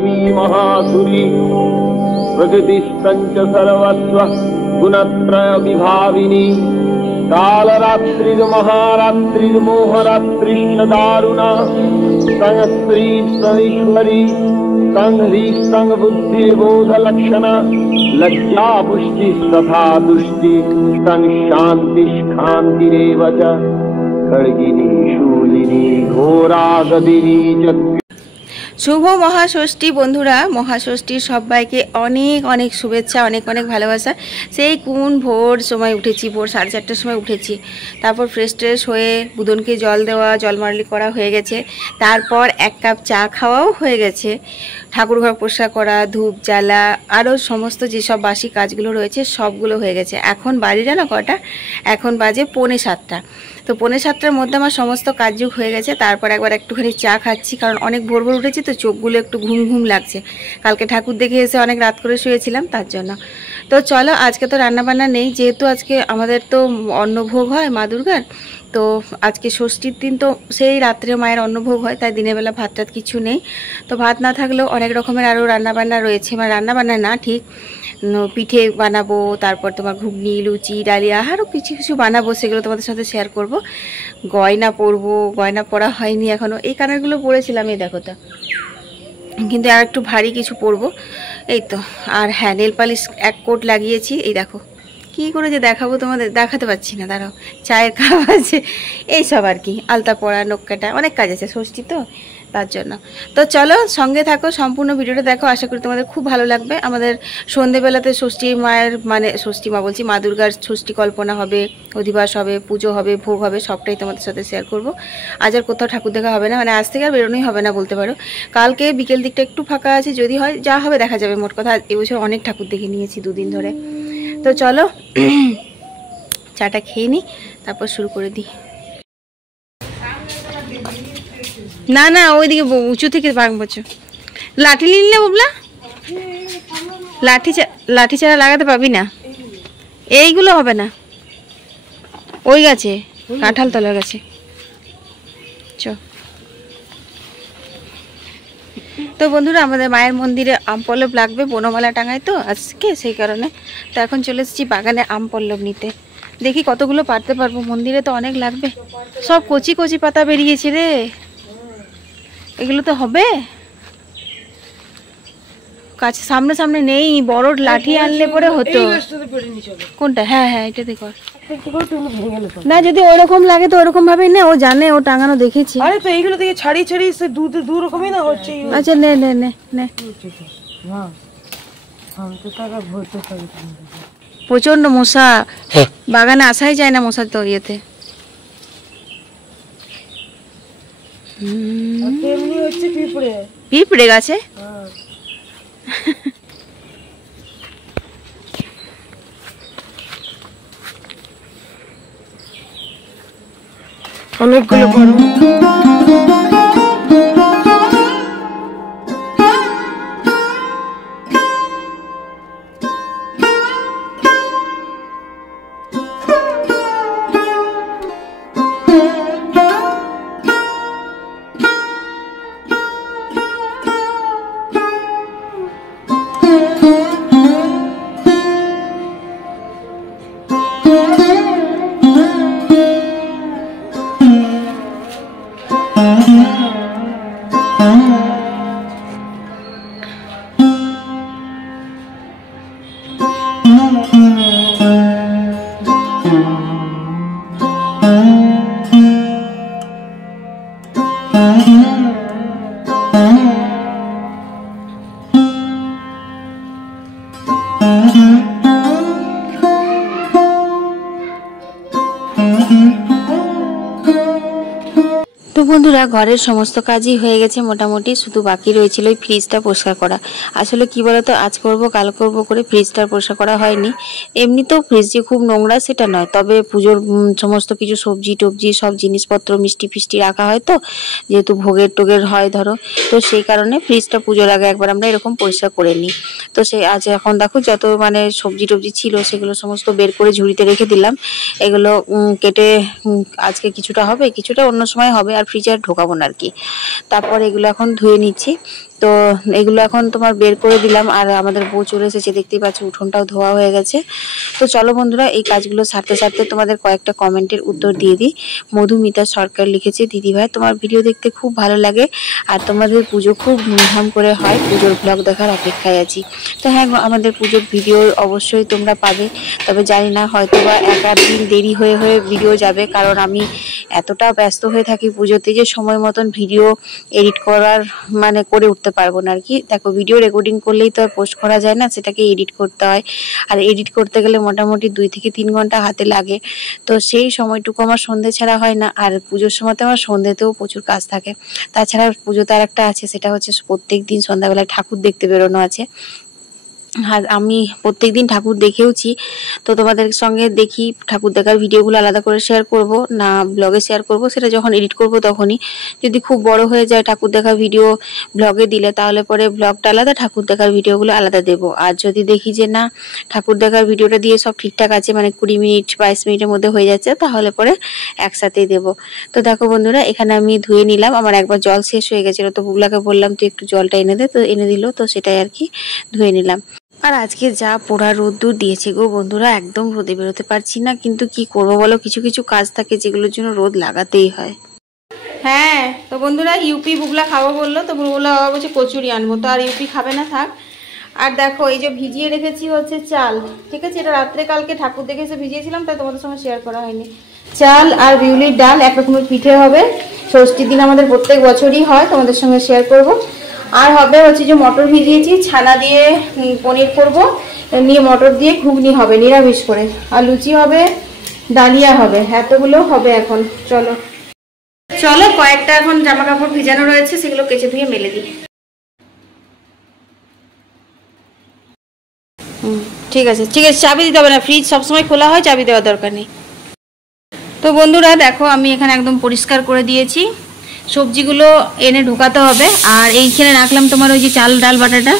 महासुरी प्रकृतिस्तंच सर्वस्व गुणत्रय विभाविनी कालरात्रिर्महारात्रिर्मोहरात्रिश्च दारुणा संग स्त्री समीश्वरी संग ह्रीः संग बुद्धिर्बोध लक्षणा लज्जा पुष्टि तथा दुष्टि संग शांति शांतिरेव च खड्गिनी शूलिनी घोरा गदिनी च। शुभ महाषष्ठी बंधुरा महाषष्ठीर सबाइके अनेक अनेक शुभेच्छा अनेक अनेक भालोबासा। सेई कोन भोर समय उठेছি भोर 4:30টার समय उठेছি তারপর फ्रेश ट्रेश হয়ে বুদনকে জল দেওয়া জলমারলি করা হয়ে গেছে তারপর এক কাপ চা খাওয়াও হয়ে গেছে ঠাকুর ঘর পরিষ্কার করা ধূপ জ্বালা আরও সমস্ত যেসব বাসি কাজগুলো রয়েছে সবগুলো হয়ে গেছে। এখন বাজে জানো কটা এখন বাজে 6:45 তো 6:45টার মধ্যে আমার সমস্ত কাজযোগ হয়ে গেছে। তারপর একবার একটুখানি চা খাচ্ছি কারণ অনেক ভোর ভোর উঠেছি তো চোখগুলো একটু ঘুম ঘুম লাগছে কালকে ঠাকুর দেখে এসে অনেক রাত করে শুয়েছিলাম তার জন্য। তো চলো আজকে তো রান্নাবান্না নেই যেহেতু আজকে আমাদের তো অন্নভোগ হয় মা দুর্গার তো আজকে ষষ্ঠীর দিন তো সেই রাত্রে মায়ের অন্নভোগ হয় তাই দিনের বেলা ভাত টাত কিছু নেই। তো ভাত না থাকলেও অনেক রকমের আরও রান্নাবান্না রয়েছে মানে রান্নাবান্না না ঠিক পিঠে বানাবো তারপর তোমার ঘুগনি লুচি ডালিয়া আরও কিছু কিছু বানাবো সেগুলো তোমাদের সাথে শেয়ার করব। গয়না পরবো গয়না পরা হয়নি এখনও এই কানেরগুলো পরেছিলাম এই দেখো তো কিন্তু আর একটু ভারী কিছু পরবো এই তো। আর হ্যাঁ নেল পালিশ এক কোট লাগিয়েছি এই দেখো কি করে যে দেখাবো তোমাদের দেখাতে পাচ্ছি না দাঁড়াও চায়ের কাপ আছে এইসব আর কি আলতা পরা নখ কাটা অনেক কাজ আছে ষষ্ঠী তো তার জন্য। তো চলো সঙ্গে থাকো সম্পূর্ণ ভিডিওটা দেখো আশা করি তোমাদের খুব ভালো লাগবে। আমাদের সন্ধেবেলাতে ষষ্ঠী মায়ের মানে ষষ্ঠী মা বলছি মা দুর্গার ষষ্ঠী কল্পনা হবে অধিবাস হবে পুজো হবে ভোগ হবে সবটাই তোমাদের সাথে শেয়ার করব। আজ আর কোথাও ঠাকুর দেখা হবে না মানে আজ থেকে আর বেরোনোই হবে না বলতে পারো। কালকে বিকেল দিকটা একটু ফাঁকা আছে যদি হয় যা হবে দেখা যাবে মোট কথা এবছর অনেক ঠাকুর দেখে নিয়েছি দুদিন ধরে। তো চলো চাটা খেয়ে নিই তারপর শুরু করে দিই। না না ওইদিকে উঁচু থেকে ভাঙবছো লাঠি নিলে বুবলা লাঠি ছাড়া লাগাতে পাবি না এইগুলো হবে না ওই গাছে কাঁঠাল তলার গাছে চ। তো বন্ধুরা আমাদের মায়ের মন্দিরে আম পল্লব লাগবে বনমালা টাঙায় তো আজকে সেই কারণে তো এখন চলে এসেছি বাগানে আম পল্লব নিতে দেখি কতগুলো পারতে পারবো মন্দিরে তো অনেক লাগবে সব কচি কচি পাতা বেরিয়েছে রে এগুলো তো হবে কাছে সামনে সামনে নেই বড় লাঠি আনলে পরে হতো কোনটা হ্যাঁ হ্যাঁ এটা দেখো না যদি ওরকম লাগে তো ওরকম ভাবে না ও জানে ও টাঙানো দেখেছি আরে তো এইগুলো থেকে ছাড়ি ছাড়ি সে দু রকমই না হচ্ছে আচ্ছা নে নে নে নে হ্যাঁ हम तो টাকা ভরতে পারি প্রচন্ড মশা বাগানে আসাই যায় না মশার তো ইয়েতে এমনি হচ্ছে পিঁপড়ে পিঁপড়ে গাছে অনেকগুলো বড় তো বন্ধুরা ঘরের সমস্ত কাজই হয়ে গেছে মোটামুটি শুধু বাকি রয়েছিল ওই ফ্রিজটা পরিষ্কার করা আসলে কি বলতো আজ করব কাল করব করে ফ্রিজটা পরিষ্কার করা হয়নি এমনিতেও ফ্রিজ যে খুব নোংরা সেটা নয় তবে পুজোর সমস্ত কিছু সবজি টবজি সব জিনিসপত্র মিষ্টি ফিষ্টি রাখা হয় তো যেহেতু ভোগের টোগের হয় ধরো তো সেই কারণে ফ্রিজটা পুজোর আগে একবার আমরা এরকম পরিষ্কার করে নিই। তো সেই আজ এখন দেখো যত মানে সবজি টবজি ছিল সেগুলো সমস্ত বের করে ঝুড়িতে রেখে দিলাম এগুলো কেটে আজকে কিছুটা হবে কিছুটা অন্য সময় হবে আর ফ্রিজে আর ঢোকাবো না আর কি। তারপর এগুলো এখন ধুয়ে নিচ্ছি তো এগুলো এখন তোমার বের করে দিলাম। আর আমাদের বউ চলে এসেছে, দেখতেই পাচ্ছ উঠোনটাও ধোয়া হয়ে গেছে। তো চলো বন্ধুরা, এই কাজগুলো সারতে সারতে তোমাদের কয়েকটা কমেন্টের উত্তর দিয়ে দিই। মধুমিতা সরকার লিখেছে, দিদিভাই তোমার ভিডিও দেখতে খুব ভালো লাগে আর তোমাদের পুজো খুব ধুমধাম করে হয়, পুজোর ব্লগ দেখার অপেক্ষায় আছি। তো হ্যাঁ, আমাদের পুজোর ভিডিও অবশ্যই তোমরা পাবে, তবে জানি না হয়তো বা এক আধ দিন দেরি হয়ে ভিডিও যাবে, কারণ আমি এতটা ব্যস্ত হয়ে থাকি পুজোতে যে সময় মতন ভিডিও এডিট করার মানে করে উঠতে পারবো না আর কি। দেখো, ভিডিও রেকর্ডিং করলেই তো আর পোস্ট করা যায় না, সেটাকে এডিট করতে হয়। আর এডিট করতে গেলে মোটামুটি 2 থেকে 3 ঘন্টা হাতে লাগে। তো সেই সময়টুকু আমার সন্ধে ছাড়া হয় না। আর পুজোর সময় তো আমার সন্ধেতেও প্রচুর কাজ থাকে। তাছাড়া পুজোতে আর একটা আছে, সেটা হচ্ছে প্রত্যেক দিন সন্ধ্যাবেলায় ঠাকুর দেখতে বেরোনো আছে। আর আমি প্রত্যেকদিন ঠাকুর দেখেওছি, তো তোমাদের সঙ্গে দেখি ঠাকুর দেখার ভিডিওগুলো আলাদা করে শেয়ার করব না ব্লগে শেয়ার করব, সেটা যখন এডিট করব তখনই। যদি খুব বড় হয়ে যায় ঠাকুর দেখার ভিডিও ব্লগে দিলে, তাহলে পরে ব্লগটা আলাদা, ঠাকুর দেখার ভিডিওগুলো আলাদা দেব। আর যদি দেখি যে না, ঠাকুর দেখার ভিডিওটা দিয়ে সব ঠিকঠাক আছে, মানে 20 মিনিট 22 মিনিটের মধ্যে হয়ে যাচ্ছে, তাহলে পরে একসাথেই দেব। তো দেখো বন্ধুরা, এখানে আমি ধুয়ে নিলাম। আমার একবার জল শেষ হয়ে গেছিলো, তো বুবলাকে বললাম তুই একটু জলটা এনে দে, তো এনে দিল। তো সেটাই আর কি ধুয়ে নিলাম। আর আজকে যা পোড়া রোদ্দুর দিয়েছে গো বন্ধুরা, একদম রোদে বেরোতে পারছি না। কিন্তু কি করবো বলো, কিছু কিছু কাজ থাকে যেগুলোর জন্য রোদ লাগাতেই হয়। হ্যাঁ, তো বন্ধুরা ইউপি বুবলা খাবো বললো, তো বুবলা বাবা বলছে কচুরি আনবো, তো আর ইউপি খাবে না, থাক। আর দেখো, এই যে ভিজিয়ে রেখেছি হচ্ছে চাল, ঠিক আছে? এটা রাত্রে কালকে ঠাকুর দেখে এসে ভিজিয়েছিলাম, তাই তোমাদের সঙ্গে শেয়ার করা হয়নি। চাল আর বিউলির ডাল, এক রকমের পিঠে হবে। ষষ্ঠীর দিন আমাদের প্রত্যেক বছরই হয়, তোমাদের সঙ্গে শেয়ার করব। আর হবে হচ্ছে যে মটর ভিজিয়েছি, ছানা দিয়ে পনির করব, নিয়ে মটর দিয়ে ঘুগনি হবে নিরামিষ করে, আর লুচি হবে, ডালিয়া হবে, এতগুলো হবে এখন। চলো চলো, কয়েকটা এখন জামা কাপড় ভিজানো রয়েছে, সেগুলো কেচে ধুয়ে মেলে দিই। ঠিক আছে ঠিক আছে, চাবি দিতে হবে না, ফ্রিজ সবসময় খোলা হয়, চাবি দেওয়ার দরকার নেই। তো বন্ধুরা দেখো, আমি এখানে একদম পরিষ্কার করে দিয়েছি। সবজিগুলো এনে ঢোকাতে হবে। আর এইখানে রাখলাম তোমার ওই যে চাল ডাল বাটাটা,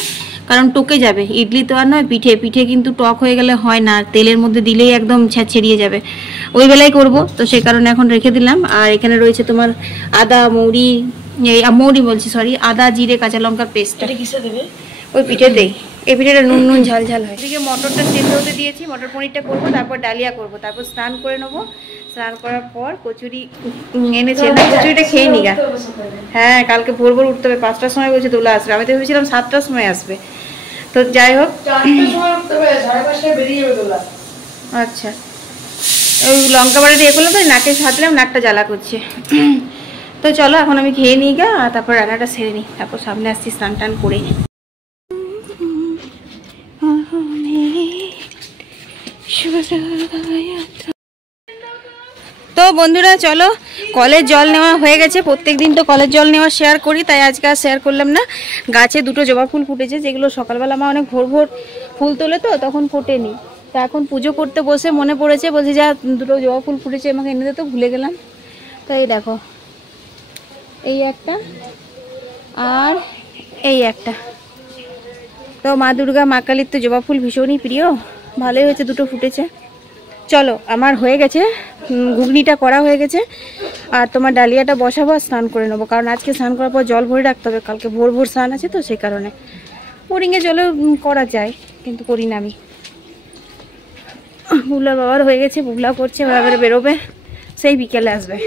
কারণ টকে যাবে। ইডলি তো আর নয়, পিঠে পিঠে কিন্তু টক হয়ে গেলে হয় না, তেলের মধ্যে দিলেই একদম ছেড়িয়ে যাবে। ওই বেলায় করব, তো সেই কারণে এখন রেখে দিলাম। আর এখানে রয়েছে তোমার আদা মৌরি, মৌরি বলছি সরি, আদা জিরে কাঁচা লঙ্কার পেস্টটা। কিসে দেবে? ওই পিঠেতেই, এই পিঠেটা নুন নুন ঝাল ঝাল হয়। এদিকে মটরটা সেদ্ধ হতে দিয়েছি, মটর পনিরটা করবো, তারপর ডালিয়া করব, তারপর স্নান করে নেবো। স্নান করার পর কচুরি এনেছে না, কচুরিটা খেয়ে নিগা। হ্যাঁ, কালকে ভোর ভোর উঠতে হবে, 5টার সময় বলছে দোলা আসবে, আমি তো ভেবেছিলাম 7টার সময় আসবে। তো যাই হোক, আচ্ছা, ওই লঙ্কা বাড়ি দিয়ে করলাম, তো নাকে ছাড়লাম, নাকটা জ্বালা করছে। তো চলো এখন আমি খেয়ে নিই গা, আর তারপর রান্নাটা সেরে নিই, তারপর সামনে আসছি স্নান টান করে। তো বন্ধুরা চলো, কলের জল নেওয়া হয়ে গেছে। প্রত্যেকদিন তো কলের জল নেওয়া শেয়ার করি, তাই আজকে আর শেয়ার করলাম না। গাছে 2টো জবা ফুল ফুটেছে, যেগুলো সকালবেলা মা অনেক ভোর ভোর ফুল তোলে, তো তখন ফোটেনি। তা এখন পুজো করতে বসে মনে পড়েছে, বলছে যা 2টো জবা ফুল ফুটেছে আমাকে এনে দিতে, ভুলে গেলাম। তো এই দেখো, এই একটা আর এই একটা। তো মা দুর্গা মা কালীর তো জবা ফুল ভীষণই প্রিয়, ভালোই হয়েছে 2টো ফুটেছে। চলো, আমার হয়ে গেছে, ঘুগনিটা করা হয়ে গেছে, আর তোমার ডালিয়াটা বসাবো, স্নান করে নেবো, কারণ আজকে স্নান করার পর জল ভরে রাখতে হবে, কালকে ভোর ভোর স্নান আছে, তো সেই কারণে। বোরিংয়ে জলে করা যায়, কিন্তু করি না আমি। বুবলার বাবার হয়ে গেছে, বুবলা করছে, এবারে বেরোবে, সেই বিকেলে আসবে।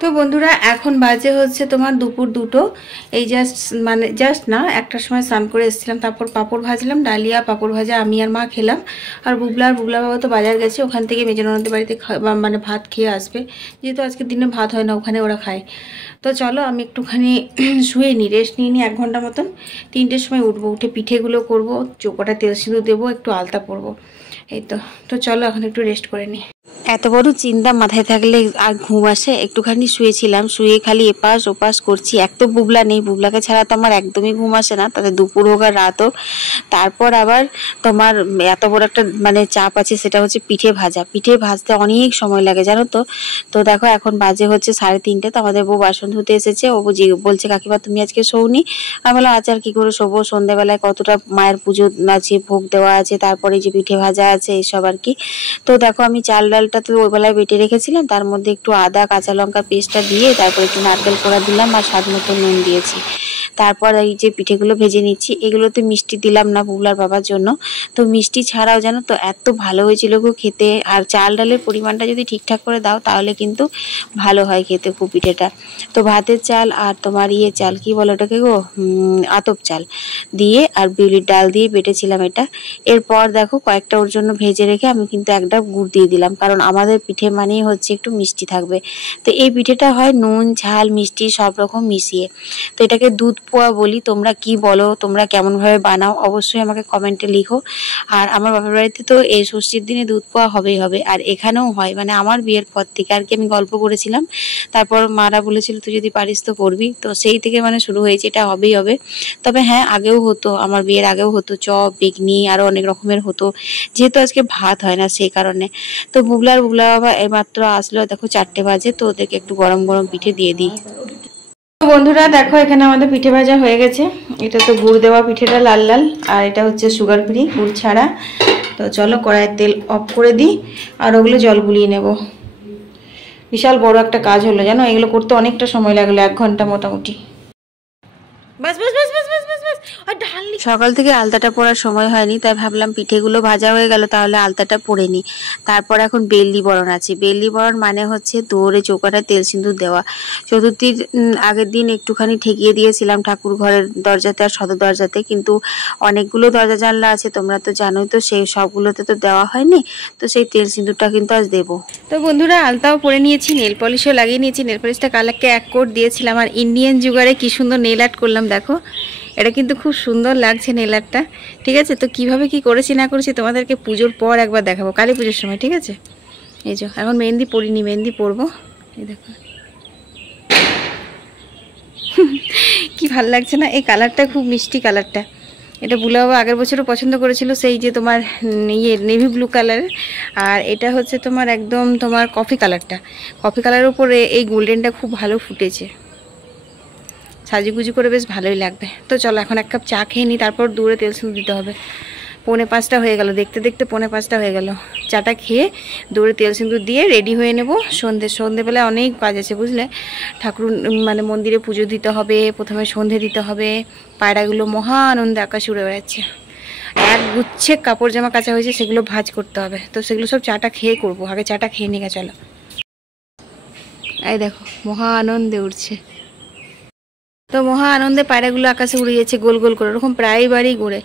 তো বন্ধুরা এখন বাজে হচ্ছে তোমার দুপুর 2টো। এই জাস্ট না, 1টার সময় স্নান করে এসেছিলাম, তারপর পাঁপড় ভাজলাম, ডালিয়া পাঁপড় ভাজা আমি আর মা খেলাম। আর বুবলা বাবা তো বাজার গেছে, ওখান থেকে মেজননদের বাড়িতে মানে ভাত খেয়ে আসবে, যেহেতু আজকের দিনে ভাত হয় না, ওখানে ওরা খায়। তো চলো আমি একটুখানি শুয়ে নিই, রেস্ট নিয়ে নিই 1 ঘন্টা মতন। 3টের সময় উঠবো, উঠে পিঠেগুলো করবো, চৌকাটা তেল সিঁদুর দেবো, একটু আলতা পরবো, এই তো। তো চলো এখন একটু রেস্ট করে নিই। এত বড় চিন্তা মাথায় থাকলে আর ঘুম আসে? একটুখানি শুয়েছিলাম, শুয়ে খালি এপাশ ওপাশ করছি। এক তো বুবলা নেই, বুবলাকে ছাড়া তো আমার একদমই ঘুম আসে না, তাতে দুপুর হোক আর রাত হোক। তারপর আবার তোমার এত বড় একটা মানে চাপ আছে, সেটা হচ্ছে পিঠে ভাজা। পিঠে ভাজতে অনেক সময় লাগে জানো তো। তো দেখো এখন বাজে হচ্ছে 3:30, তো আমাদের বউ বাসন ধুতে এসেছে। ও বলছে কাকিমা তুমি আজকে শোওনি? আমি বললাম আজ আর কি করে শোবো, সন্ধ্যাবেলায় কতটা মায়ের পুজো আছে, ভোগ দেওয়া আছে, তারপরে যে পিঠে ভাজা আছে এইসব আর কি। তো দেখো আমি চাল ডালটা তো ওই বেলায় বেটে রেখেছিলাম, তার মধ্যে একটু আদা কাঁচা লঙ্কা পেস্টটা দিয়ে তারপর একটু নারকেল কোড়া দিলাম আর স্বাদ মতো নুন দিয়েছি। তারপর এই যে পিঠেগুলো ভেজে নিচ্ছি। এগুলোতে মিষ্টি দিলাম না বুবলার বাবার জন্য, তো মিষ্টি ছাড়াও জানো তো এত ভালো হয়েছিল গো খেতে। আর চাল ডালের পরিমাণটা যদি ঠিকঠাক করে দাও তাহলে কিন্তু ভালো হয় খেতে খুব পিঠেটা। তো ভাতের চাল আর তোমার চাল কি বলো ওটাকে গো, আতপ চাল দিয়ে আর বিউলির ডাল দিয়ে বেটেছিলাম এটা। এরপর দেখো কয়েকটা ওর জন্য ভেজে রেখে আমি কিন্তু একটা গুড় দিয়ে দিলাম, কারণ আমাদের পিঠে মানেই হচ্ছে একটু মিষ্টি থাকবে। তো এই পিঠেটা হয় নুন ঝাল মিষ্টি সব রকম মিশিয়ে। তো এটাকে দুধ পোয়া বলি, তোমরা কি বলো, তোমরা কেমন ভাবে বানাও অবশ্যই আমাকে কমেন্টে লিখো। আর আমার বাপের বাড়িতে তো এই ষষ্ঠীর দিনে দুধ পোয়া হবেই হবে, আর এখানেও হয়, মানে আমার বিয়ের পর থেকে আর কি। আমি গল্প করেছিলাম, তারপর মারা বলেছিল তুই যদি পারিস তো করবি, তো সেই থেকে মানে শুরু হয়েছে, এটা হবেই হবে। তবে হ্যাঁ আগেও হতো, আমার বিয়ের আগেও হতো, চপ বেগনি আরো অনেক রকমের হতো, যেহেতু আজকে ভাত হয় না সেই কারণে। তো বুবলা বাবা এইমাত্র আসলো, দেখো 4টে বাজে, তো ওদেরকে একটু গরম গরম পিঠে দিয়ে দিই। বন্ধুরা দেখো এখানে আমাদের পিঠে ভাজা হয়ে গেছে। এটা তো গুড় দেওয়া পিঠেটা লাল লাল, আর এটা হচ্ছে সুগার ফ্রি গুড় ছাড়া। তো চলো কড়াইয়ের তেল অফ করে দিই আর ওগুলো জল গুলিয়ে নেব। বিশাল বড় একটা কাজ হলো জানো, এগুলো করতে অনেকটা সময় লাগলো, 1 ঘন্টা মোটামুটি। বাস বাস বাস বাস বাস বাস বাস। আর ঢালনি সকাল থেকে আলতাটা পড়ার সময় হয়নি, তাই ভাবলাম পিঠেগুলো ভাজা হয়ে গেল তাহলে আলতাটা পড়ে নি। তারপর এখন বেল্লি বরণ আছে। বেল্লি বরণ মানে হচ্ছে দৌড়ে চৌকাটায় তেল সিঁদুর দেওয়া। চতুর্থীর আগের দিন একটুখানি ঠেকিয়ে দিয়েছিলাম ঠাকুর ঘরের দরজাতে আর সদর দরজাতে, কিন্তু অনেকগুলো দরজা জানলা আছে তোমরা তো জানোই, তো সেই সবগুলোতে তো দেওয়া হয়নি, তো সেই তেল সিঁদুরটা কিন্তু আজ দেবো। তো বন্ধুরা আলতাও পরে নিয়েছি, নেল পলিশও লাগিয়ে নিয়েছি। নেল পলিশটা কালারকে 1 কোট দিয়েছিলাম, আর ইন্ডিয়ান জুগারে কি সুন্দর নেল আর্ট করলাম দেখো। এটা কিন্তু খুব সুন্দর লাগছে নেল আর্টটা, ঠিক আছে। তো কিভাবে কি করেছি না করেছি তোমাদেরকে পুজোর পর একবার দেখাবো, কালী পুজোর সময়, ঠিক আছে। এই যে এখন মেহেন্দি পরিনি, মেহেন্দি পরবো। এই দেখো কি ভাল লাগছে না, এই কালারটা খুব মিষ্টি কালারটা। এটা বুলা বাবা আগের বছরও পছন্দ করেছিল, সেই যে তোমার নেভি ব্লু কালারের। আর এটা হচ্ছে তোমার একদম তোমার কফি কালারটা। কফি কালারের উপরে এই গোল্ডেনটা খুব ভালো ফুটেছে, সাজুগুজু করে বেশ ভালোই লাগবে। তো চলো এখন 1 কাপ চা খেয়ে নিই, তারপর দূরে তেল সিঁদুর দিতে হবে। 4:45 হয়ে গেল, দেখতে দেখতে 4:45 হয়ে গেল। চাটা খেয়ে দূরে তেল সিঁদুর দিয়ে রেডি হয়ে নেব। সন্ধেবেলায় অনেক কাজ আছে বুঝলে, ঠাকুর মানে মন্দিরে পুজো দিতে হবে, প্রথমে সন্ধে দিতে হবে। পায়রাগুলো মহা আনন্দে আকাশে উড়ে বেড়াচ্ছে। এক গুচ্ছে কাপড় জামা কাচা হয়েছে, সেগুলো ভাঁজ করতে হবে। তো সেগুলো সব চাটা খেয়ে করবো, আগে চাটা খেয়ে নিয়ে চলো। এই দেখো মহা আনন্দে উঠছে। তো মহা আনন্দে পায়রাগুলো আকাশে উড়ে যাচ্ছে গোল গোল করে, ওরকম প্রায় বারই ঘুরে।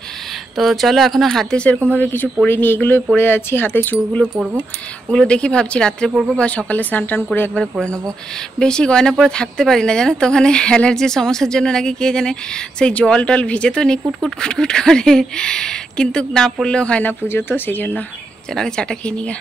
তো চলো এখনও হাতে সেরকমভাবে কিছু পরিনি, এগুলোই পরে আছি। হাতে চুড়গুলো পরবো, ওগুলো দেখি ভাবছি রাত্রে পরবো বা সকালে স্নান টান করে একবারে পরে নেবো। বেশি গয়না পরে থাকতে পারি না জানো তো, ওখানে অ্যালার্জির সমস্যার জন্য নাকি কে জানে সেই জল টল ভিজে তো নি কুটকুট কুটকুট করে, কিন্তু না পড়লেও হয় না পুজো, তো সেই জন্য চলো আগে চাটা খেয়ে নিগা।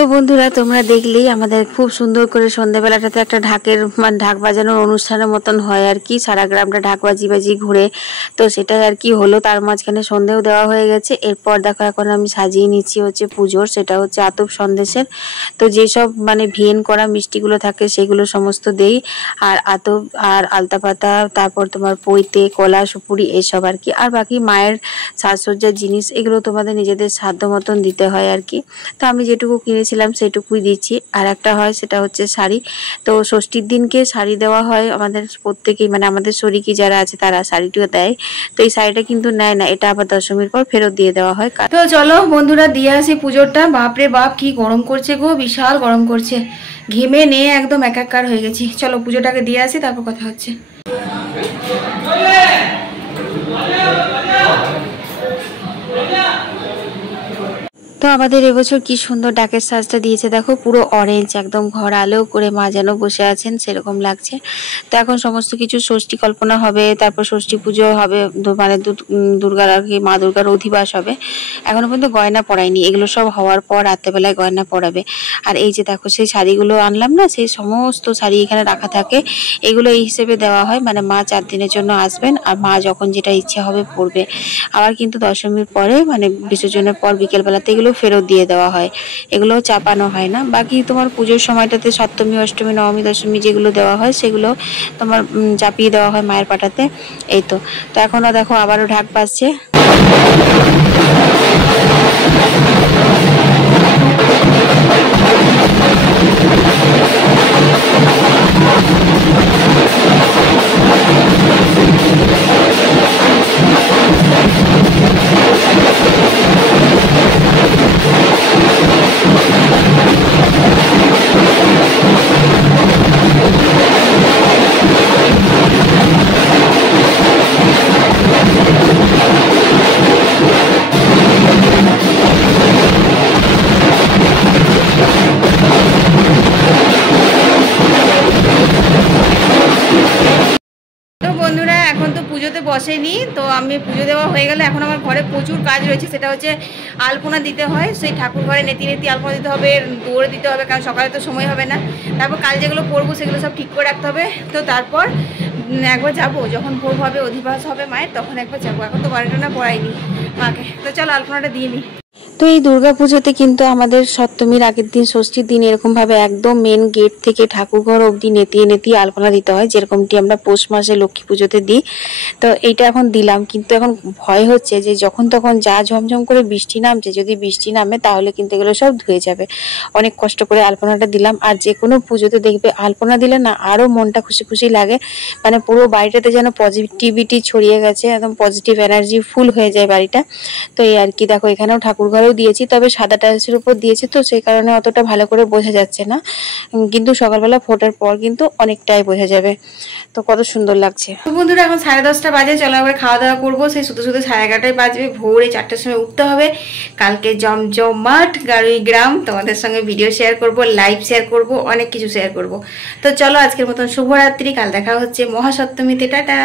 তো বন্ধুরা তোমরা দেখলেই আমাদের খুব সুন্দর করে সন্ধ্যাবেলাটাতে একটা ঢাক বাজানোর অনুষ্ঠানের মতন হয় আর কি, সারা গ্রামটা ঢাক বাজি ঘুরে। তো সেটাই আর কি হলো, তার মাঝখানে সন্ধেও দেওয়া হয়ে গেছে। এরপর দেখো এখন আমি সাজিয়ে নিচ্ছি হচ্ছে পুজোর, সেটা হচ্ছে আতপ সন্দেশের। তো যেসব মানে ভিয়েন করা মিষ্টিগুলো থাকে সেগুলো সমস্ত দেই, আর আতপ আর আলতা পাতা, তারপর তোমার পৈতে কলা সুপুরি এসব আর কি। আর বাকি মায়ের সাজসজ্জার জিনিস এগুলো তোমাদের নিজেদের সাধ্য মতন দিতে হয় আর কি। তো আমি যেটুকু কিনেছিলাম সেটুকুই দিচ্ছি। আর একটা হয় সেটা হচ্ছে শাড়ি। তো ষষ্ঠীর দিনকে শাড়ি দেওয়া হয় আমাদের প্রত্যেকেই, মানে আমাদের শরিকি যারা আছে তারা শাড়িটিও দেয়। তো এই শাড়িটা কিন্তু নেয় না, এটা আবার দশমীর পর ফেরত দিয়ে দেওয়া হয়। তো চলো বন্ধুরা দিয়ে আসি পুজোরটা। বাপরে বাপ কি গরম করছে গো, বিশাল গরম করছে, ঘেমে নিয়ে একদম একাকার হয়ে গেছি। চলো পুজোটাকে দিয়ে আসি, তারপর কথা হচ্ছে। তো আমাদের এবছর কি সুন্দর ডাকের সাজটা দিয়েছে দেখো, পুরো অরেঞ্জ, একদম ঘর আলো করে মা যেন বসে আছেন সেরকম লাগছে। তো এখন সমস্ত কিছু ষষ্ঠী কল্পনা হবে, তারপর ষষ্ঠী পুজো হবে, মানে দুর্গার আর কি, মা দুর্গার অধিবাস হবে। এখনো পর্যন্ত গয়না পরায়নি, এগুলো সব হওয়ার পর রাত্রেবেলায় গয়না পরাবে। আর এই যে দেখো সেই শাড়িগুলো আনলাম না, সেই সমস্ত শাড়ি এখানে রাখা থাকে, এগুলো এই হিসেবে দেওয়া হয়, মানে মা 4 দিনের জন্য আসবেন আর মা যখন যেটা ইচ্ছে হবে পরবে। আবার কিন্তু দশমীর পরে মানে বিসর্জনের পর বিকেলবেলাতে এগুলো ফেরত দিয়ে দেওয়া হয়, এগুলো চাপানো হয় না। বাকি তোমার পুজোর সময়টাতে সপ্তমী অষ্টমী নবমী দশমী যেগুলো দেওয়া হয় সেগুলো তোমার চাপিয়ে দেওয়া হয় মায়ের পাটাতে। এই তো এখনো দেখো আবারও ঢাক বাজছে। বন্ধুরা এখন তো পুজোতে বসেনি, তো আমি পুজো দেওয়া হয়ে গেলে এখন আমার ঘরে প্রচুর কাজ রয়েছে। সেটা হচ্ছে আলপনা দিতে হয়, সেই ঠাকুর ঘরে নেতি আলপনা দিতে হবে, দৌড়ে দিতে হবে, কারণ সকালে তো সময় হবে না। তারপর কাল যেগুলো পরবো সেগুলো সব ঠিক করে রাখতে হবে। তো তারপর একবার যাবো, যখন ভোগ হবে অধিবাস হবে মায়ের, তখন একবার যাবো। এখন তো গয়না পড়াইনি মাকে, তো চলো আলপনাটা দিয়ে নিই। তো এই দুর্গা পুজোতে কিন্তু আমাদের সপ্তমীর আগের দিন ষষ্ঠীর দিন এরকম ভাবে একদম মেন গেট থেকে ঠাকুরঘর অবধি নেতিয়ে আলপনা দিতে হয়, যেরকমটি আমরা পৌষ মাসে লক্ষ্মী পুজোতে দিই। তো এইটা এখন দিলাম, কিন্তু এখন ভয় হচ্ছে যে যখন তখন যা ঝমঝম করে বৃষ্টি নামছে, যদি বৃষ্টি নামে তাহলে কিন্তু এগুলো সব ধুয়ে যাবে। অনেক কষ্ট করে আলপনাটা দিলাম। আর যে কোনো পুজোতে দেখবে আলপনা দিলে না আরো মনটা খুশি লাগে, মানে পুরো বাড়িটাতে যেন পজিটিভিটি ছড়িয়ে গেছে, একদম পজিটিভ এনার্জি ফুল হয়ে যায় বাড়িটা। তো এই আর কি, দেখো এখানেও ঠাকুর ঘরেও দিয়েছি, তবে সাদা টাইলসের উপর দিয়েছি তো সেই কারণে অতটা ভালো করে বোঝা যাচ্ছে না, কিন্তু সকালবেলা ফোটার পর কিন্তু অনেকটাই বোঝা যাবে। তো কত সুন্দর লাগছে। তো বন্ধুরা এখন 10:30 বাজে, চলো আবার খাওয়া দাওয়া করবো। সেই শুধু 11:30 বাজবে, ভোরে 4টার সময় উঠতে হবে। কালকে জমজমাট গাড়ুই গ্রাম তোমাদের সঙ্গে ভিডিও শেয়ার করব, লাইভ শেয়ার করব, অনেক কিছু শেয়ার করব। তো চলো আজকের মতন শুভরাত্রি, কাল দেখা হচ্ছে মহাসপ্তমীতে, টাটা।